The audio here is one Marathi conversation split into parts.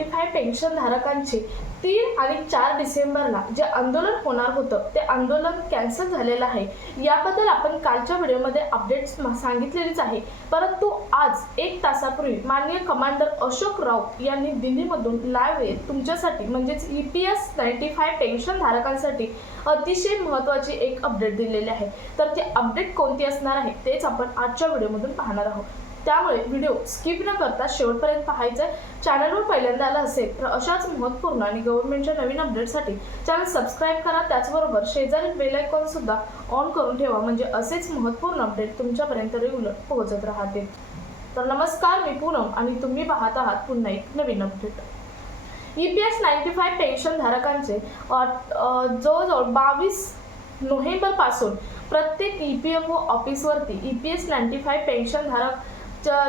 95 पेन्शन धारकांचे 3 आणि 4 डिसेंबरला जे आंदोलन होणार होतं ते आंदोलन कॅन्सल झालेलं आहे। याबद्दल आपण कालच्या व्हिडिओमध्ये अपडेट्स सांगितलेलीच आहे, परंतु आज 1 तासापूर्वी माननीय कमांडर अशोक राऊत यांनी दिल्लीमधून लाईव्ह तुमच्यासाठी म्हणजेच EPS 95 पेन्शन धारकांसाठी अतिशय महत्त्वाची एक अपडेट दिलेली आहे। तर ती अपडेट कोणती असणार आहे तेच आपण आजच्या व्हिडिओमधून पाहणार आहोत, त्यामुळे व्हिडिओ स्किप न करता शेवटपर्यंत पाहायचा आहे। चॅनलवर पहिल्यांदा आला असेल तर अशाच महत्त्वपूर्ण आणि गव्हर्नमेंटच्या नवीन अपडेटसाठी चॅनल सबस्क्राइब करा, त्याचबरोबर शेजारील बेल आयकॉन सुद्धा ऑन करून ठेवा, म्हणजे असेच महत्त्वपूर्ण अपडेट तुमच्यापर्यंत रेग्युलर पोहोचत राहतील। तर नमस्कार, मी पूनम आणि तुम्ही पाहत आहात पुन्हा एक नवीन अपडेट। EPS 95 पेन्शन धारकांचे जवळजवळ 22 नोव्हेंबर पासून प्रत्येक EPFO ऑफिसवरती EPS 95 पेन्शन धारक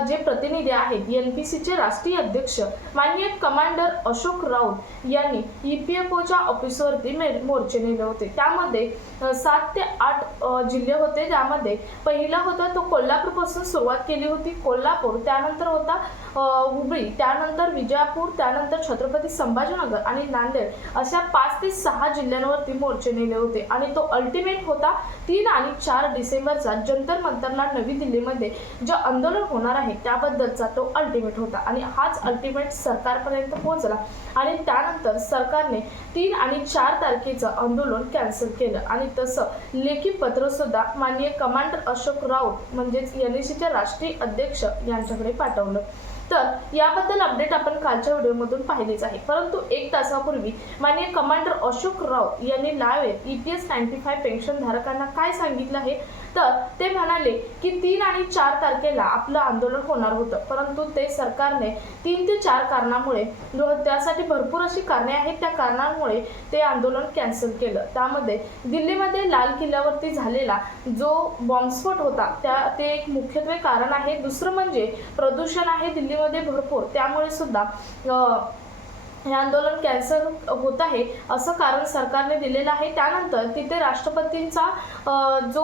जे प्रतिनिधी आहेत NPCचे राष्ट्रीय अध्यक्ष माननीय कमांडर अशोक राऊत यांनी EPFOच्या ऑफिसवरती मोर्चे नेले होते। त्यामध्ये 7 ते 8 जिल्हे होते, ज्यामध्ये पहिला होता तो कोल्हापूरपासून सुरुवात केली होती, कोल्हापूर, त्यानंतर होता हुबळी, त्यानंतर विजापूर, त्यानंतर छत्रपती संभाजीनगर आणि नांदेड अशा 5 ते 6 जिल्ह्यांवरती मोर्चे नेले होते आणि तो अल्टिमेट होता 3 आणि 4 डिसेंबरचा जंतर मंतरला नवी दिल्लीमध्ये जे आंदोलन होणार आहे त्याबद्दलचा तो अल्टिमेट होता आणि हाच अल्टिमेट सरकारपर्यंत पोहोचला आणि त्यानंतर सरकारने 3 आणि 4 तारखेचं आंदोलन कॅन्सल केलं आणि तसं लेखी पत्र सुद्धा माननीय कमांडर अशोक राऊत म्हणजेच NECचे राष्ट्रीय अध्यक्ष यांच्याकडे पाठवलं। तर याबद्दल अपडेट आपण कालच्या व्हिडिओमधून पाहिलीच आहे, परंतु 1 तासापूर्वी माननीय कमांडर अशोक राऊत यांनी लाईव्ह EPS 95 पेन्शन धारकांना काय सांगितलं आहे, तर ते म्हणाले की 3 आणि 4 तारखेला आपलं आंदोलन होणार होतं, परंतु ते सरकारने 3 ते 4 कारणामुळे त्यासाठी भरपूर अशी कारणे आहेत, त्या कारणांमुळे ते आंदोलन कॅन्सल केलं। त्यामध्ये दिल्लीमध्ये लाल किल्ल्यावरती झालेला जो बॉम्बस्फोट होता ते एक मुख्यत्वे कारण आहे। दुसरं म्हणजे प्रदूषण आहे दिल्लीमध्ये भरपूर, त्यामुळे सुद्धा हे आंदोलन कॅन्सल होत आहे असं कारण सरकारने दिलेलं आहे। त्यानंतर तिथे राष्ट्रपतींचा जो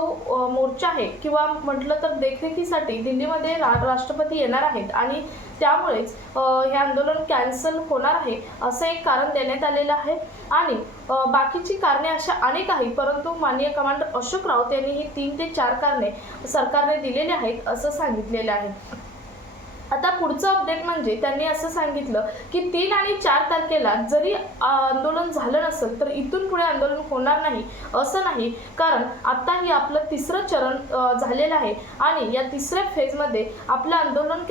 मोर्चा आहे किंवा म्हटलं तर देखरेखीसाठी दिल्लीमध्ये राष्ट्रपती येणार आहेत आणि त्यामुळेच हे आंदोलन कॅन्सल होणार आहे असं एक कारण देण्यात आलेलं आहे आणि बाकीची कारणे अशा अनेक आहेत, परंतु माननीय कमांडर अशोक राऊत यांनी ही 3 ते 4 कारणे सरकारने दिलेली आहेत असं सांगितलेलं आहे। आता पुढचं अपडेट म्हणजे त्यांनी असं सांगितलं की 3 आणि 4 तारखेला जरी आंदोलन झालं नसेल तर इथून पुढे आंदोलन होणार नाही असं नाही, कारण आताही आपलं 3रं चरण झालेलं आहे आणि या 3ऱ्या फेजमध्ये आपलं आंदोलन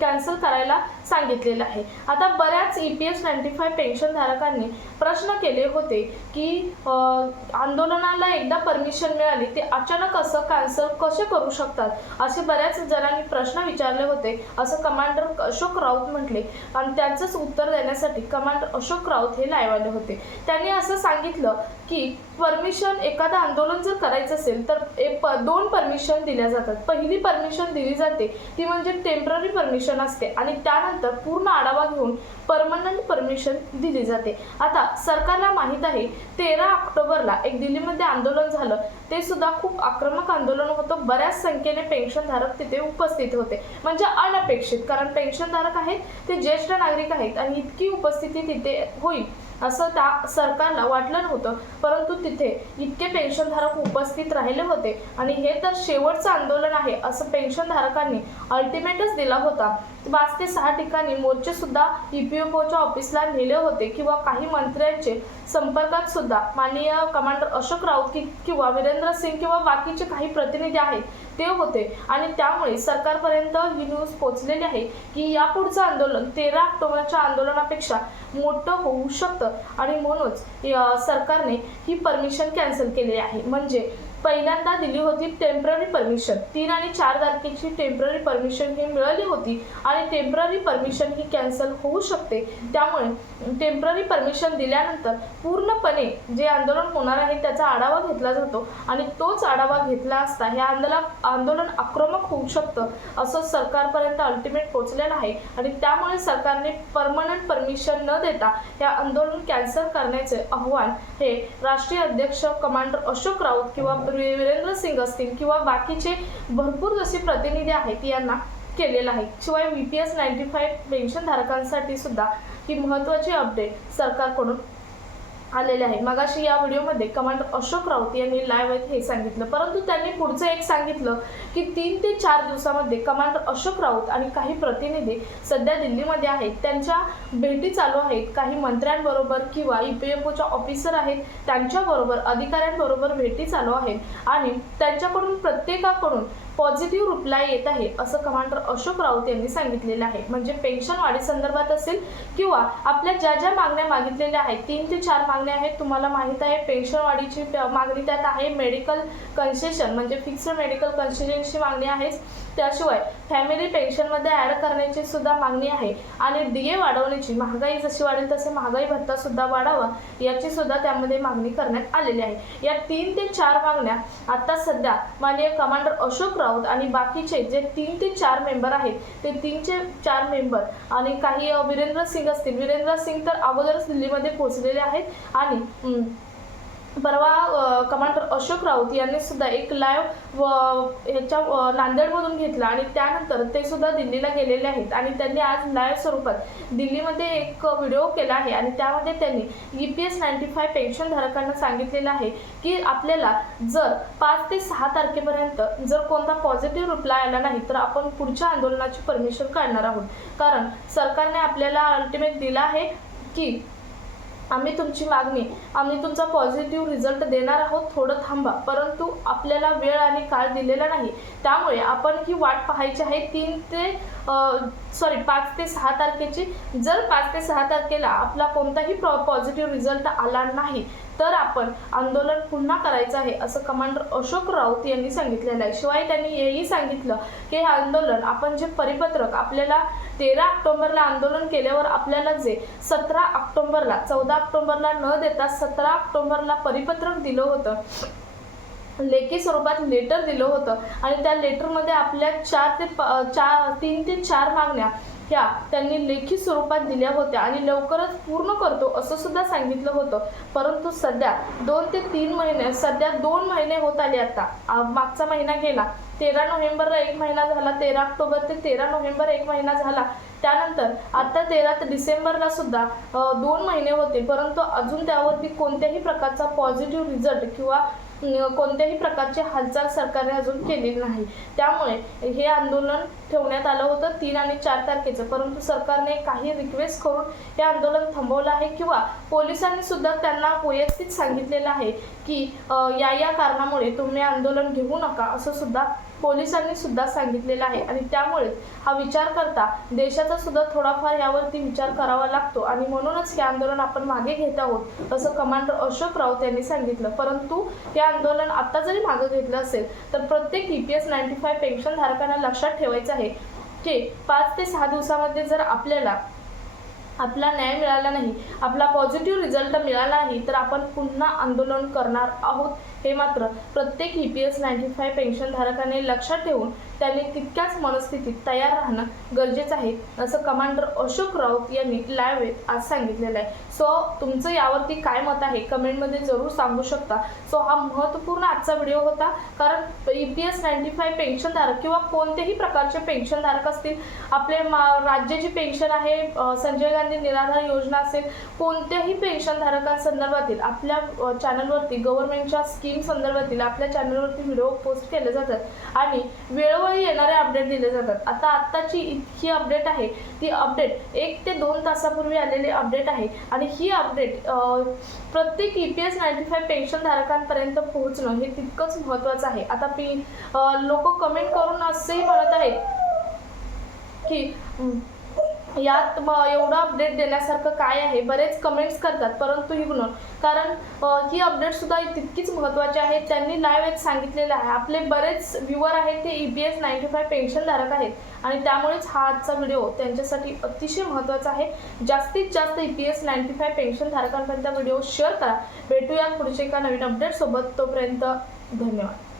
कॅन्सल करायला सांगितलेलं आहे। आता बऱ्याच EPS 95 पेन्शन धारकांनी प्रश्न केले होते की आंदोलनाला एकदा परमिशन मिळाली ते अचानक असं कॅन्सल कसे करू शकतात, असे बऱ्याच जणांनी प्रश्न विचारले होते असं कमांडर अशोक राऊत म्हटले आणि त्याचंच उत्तर देण्यासाठी कमांडर अशोक राऊत हे लाईव्ह आले होते। त्यांनी असं सांगितलं की परमिशन एखादं आंदोलन जर करायचं असेल तर 2 परमिशन दिल्या जातात। पहिली परमिशन दिली जाते ती म्हणजे टेम्पररी परमिशन असते आणि त्यानंतर पूर्ण आढावा घेऊन परमनंट परमिशन दिली जाते। आता सरकारला माहीत आहे 13 ऑक्टोबरला एक दिल्लीमध्ये आंदोलन झालं, ते सुद्धा खूप आक्रमक आंदोलन होतं, बऱ्याच संख्येने पेन्शनधारक तिथे उपस्थित होते, म्हणजे अनपेक्षित, कारण पेन्शनधारक आहेत ते ज्येष्ठ नागरिक आहेत आणि इतकी उपस्थिती तिथे होईल असं त्या सरकारला वाटलं नव्हतं, परंतु तिथे इतके पेन्शनधारक उपस्थित राहिले होते आणि हे तर शेवटचं आंदोलन आहे असं पेन्शनधारकांनी अल्टिमेटच दिला होता। 5 ते 6 ठिकाणी मोर्चे सुद्धा EPFOच्या ऑफिसला नेले होते किंवा काही मंत्र्यांचे संपर्कात सुद्धा माननीय कमांडर अशोक राऊत किंवा वीरेंद्र सिंग किंवा बाकीचे काही प्रतिनिधी आहेत ते होते आणि त्यामुळे सरकारपर्यंत ही न्यूज पोहोचलेली आहे की यापुढचं आंदोलन 13 ऑक्टोबरच्या आंदोलनापेक्षा मोठं होऊ शकतं आणि म्हणूनच सरकारने ही परमिशन कॅन्सल केली आहे। म्हणजे पहिल्यांदा दिली होती टेम्पररी परमिशन, 3 आणि 4 तारखेची टेम्पररी परमिशन ही मिळाली होती आणि टेम्पररी परमिशन ही कॅन्सल होऊ शकते, त्यामुळे टेम्पररी परमिशन दिल्यानंतर पूर्णपणे जे आंदोलन होणार आहे त्याचा आढावा घेतला जातो आणि तोच आढावा घेतला असता हे आंदोलन आक्रमक होऊ शकतं असं सरकारपर्यंत अल्टिमेट पोहोचलेलं आहे आणि त्यामुळे सरकारने परमनंट परमिशन न देता हे आंदोलन कॅन्सल करण्याचे आव्हान हे राष्ट्रीय अध्यक्ष कमांडर अशोक राऊत किंवा वीरेंद्र सिंग असतील किंवा बाकीचे भरपूर जसे प्रतिनिधी आहेत यांना केलेला आहे. शिवाय VPS 95 पेन्शन धारकांसाठी सुद्धा ही महत्त्वाची अपडेट सरकारकडून आलेले आहे. मगाशी या व्हिडिओमध्ये कमांडर अशोक राऊत यांनी लाईव्ह हे सांगितलं, परंतु त्यांनी पुढचं एक सांगितलं की 3 ते 4 दिवसामध्ये कमांडर अशोक राऊत आणि काही प्रतिनिधी सध्या दिल्लीमध्ये आहेत, त्यांच्या भेटी चालू आहेत. काही मंत्र्यांबरोबर किंवा EPFOच्या ऑफिसर आहेत त्यांच्याबरोबर, अधिकाऱ्यांबरोबर भेटी चालू आहेत आणि त्यांच्याकडून प्रत्येकाकडून पॉझिटिव्ह रिप्लाय येत आहे असं कमांडर अशोक राऊत यांनी सांगितलेलं आहे. म्हणजे पेन्शन वाढीसंदर्भात असेल किंवा आपल्या ज्या ज्या मागण्या मागितलेल्या आहेत, 3 ते 4 मागण्या आहेत. तुम्हाला माहीत आहे पेन्शन वाढीची मागणी त्यात आहे, मेडिकल कन्सेशन म्हणजे फिक्स्ड मेडिकल कन्सेशनची मागणी आहे, त्याशिवाय फॅमिली पेन्शनमध्ये ॲड करण्याची सुद्धा मागणी आहे आणि DA वाढवण्याची, महागाई जशी वाढेल तसे महागाई भत्ता सुद्धा वाढावा याची सुद्धा त्यामध्ये मागणी करण्यात आलेली आहे. या 3 ते 4 मागण्या आता सध्या माननीय कमांडर अशोक राऊत आणि बाकीचे जे 3 ते 4 मेंबर आहेत ते 3 ते 4 मेंबर आणि काही वीरेंद्र सिंग असतील, वीरेंद्र सिंग तर अगोदरच दिल्लीमध्ये पोहोचलेले आहेत आणि परवा कमांडर अशोक राऊत यांनी सुद्धा एक लाईव्ह ह्याच्या नांदेडमधून घेतला आणि त्यानंतर ते सुद्धा दिल्लीला गेलेले आहेत आणि त्यांनी आज लाईव्ह स्वरूपात दिल्लीमध्ये एक व्हिडिओ केला आहे आणि त्यामध्ये त्यांनी EPS 95 पेन्शन धारकांना सांगितलेलं आहे की आपल्याला जर 5 ते 6 तारखेपर्यंत जर कोणता पॉझिटिव्ह रिप्लाय आला नाही तर आपण पुढच्या आंदोलनाची परमिशन काढणार आहोत. कारण सरकारने आपल्याला अल्टिमेट दिला आहे की आम्ही तुमची मागणी, आम्ही तुमचा पॉझिटिव्ह रिझल्ट देणार आहोत, थोडं थांबा. परंतु आपल्याला वेळ आणि काळ दिलेला नाही, त्यामुळे आपण ही वाट पाहायची आहे 5 ते 6 तारखेची. जर 5 ते 6 तारखेला आपला कोणताही पॉझिटिव्ह रिझल्ट आला नाही तर आपण आंदोलन पुन्हा करायचं आहे असं कमांडर अशोक राऊत यांनी सांगितलेलं आहे. शिवाय त्यांनी हेही सांगितलं की हे आंदोलन आपण जे परिपत्रक आपल्याला 13 ऑक्टोबरला आंदोलन केल्यावर आपल्याला जे 17 ऑक्टोबरला 14 ऑक्टोबरला न देता 17 ऑक्टोबरला परिपत्रक दिलं होतं, लेखी स्वरूपात लेटर दिलं होतं आणि त्या लेटरमध्ये आपल्या 3 ते 4 मागण्या ह्या त्यांनी लेखी स्वरूपात दिल्या होत्या आणि लवकरच पूर्ण करतो असं सुद्धा सांगितलं होतं. परंतु सध्या 2 ते 3 महिने, सध्या 2 महिने होत आले. आता मागचा महिना गेला, 13 नोव्हेंबरला 1 महिना झाला, 13 ऑक्टोबर ते 13 नोव्हेंबर 1 महिना झाला, त्यानंतर आता 13 डिसेंबरला सुद्धा 2 महिने होते. परंतु अजून त्यावरती कोणत्याही प्रकारचा पॉझिटिव्ह रिझल्ट किंवा कोणत्याही प्रकारची हालचाल सरकारने अजून केलेली नाही. त्यामुळे हे आंदोलन ठेवण्यात आलं होतं 3 आणि 4 तारखेचं, परंतु सरकारने काही रिक्वेस्ट करून हे आंदोलन थांबवलं आहे किंवा पोलिसांनी सुद्धा त्यांना वैयक्तिक सांगितलेलं आहे की या कारणामुळे तुम्ही आंदोलन घेऊ नका असं सुद्धा पोलिसांनी सुद्धा सांगितलेलं आहे. आणि त्यामुळे हा विचार करता देशाचा सुद्धा थोडाफार यावरती विचार करावा लागतो आणि म्हणूनच हे आंदोलन आपण मागे घेत आहोत असं कमांडर अशोक राऊत यांनी सांगितलं. परंतु हे आंदोलन आता जरी मागे घेतलं असेल तर प्रत्येक EPS 95 पेन्शन धारकांना लक्षात ठेवायचं आहे की 5 ते 6 दिवसामध्ये जर आपल्याला आपला न्याय मिळाला नाही, आपला पॉझिटिव्ह रिझल्ट मिळाला नाही तर आपण पुन्हा आंदोलन करणार आहोत. हे मात्र प्रत्येक EPS 95 पेन्शन धारकाने लक्षात ठेवून त्यांनी तितक्याच मनस्थितीत तयार राहणं गरजेचं आहे असं कमांडर अशोक राऊत यांनी लाईव्ह आज सांगितलेलं आहे. सो तुमचं यावरती काय मत आहे कमेंटमध्ये जरूर सांगू शकता. सो हा महत्त्वपूर्ण आजचा व्हिडिओ होता, कारण EPS 95 पेन्शनधारक किंवा कोणत्याही प्रकारचे पेन्शनधारक असतील, आपले राज्याची पेन्शन आहे, संजय गांधी निराधार योजना असेल, कोणत्याही पेन्शनधारकांसंदर्भातील आपल्या चॅनलवरती गव्हर्नमेंटच्या स्कीम संदर्भातील आपल्या चॅनलवरती व्हिडिओ पोस्ट केले जातात आणि वेळोवेळी येणारे अपडेट दिले जातात. आताची ही अपडेट आहे ती अपडेट 1 ते 2 तासापूर्वी आलेली अपडेट आहे आणि ही अपडेट प्रत्येक EPS 95 पेन्शन धारकांपर्यंत पोहोचणं हे तितकंच महत्त्वाचं आहे. आता लोक कमेंट करून असेही म्हणत आहेत की यात एवढं अपडेट देण्यासारखं काय आहे, बरेच कमेंट्स करतात, परंतु इग्नोर, कारण ही अपडेट सुद्धा तितकीच महत्त्वाची आहे. त्यांनी लाईव्ह एक सांगितलेलं आहे, आपले बरेच व्ह्यूअर आहेत ते EPS 95 पेन्शन धारक आहेत आणि त्यामुळेच हा आजचा व्हिडिओ त्यांच्यासाठी अतिशय महत्त्वाचा आहे. जास्तीत जास्त EPS 95 पेन्शन धारकांपर्यंत व्हिडिओ शेअर करा. भेटूया पुढच्या एका नवीन अपडेट सोबत. तोपर्यंत धन्यवाद.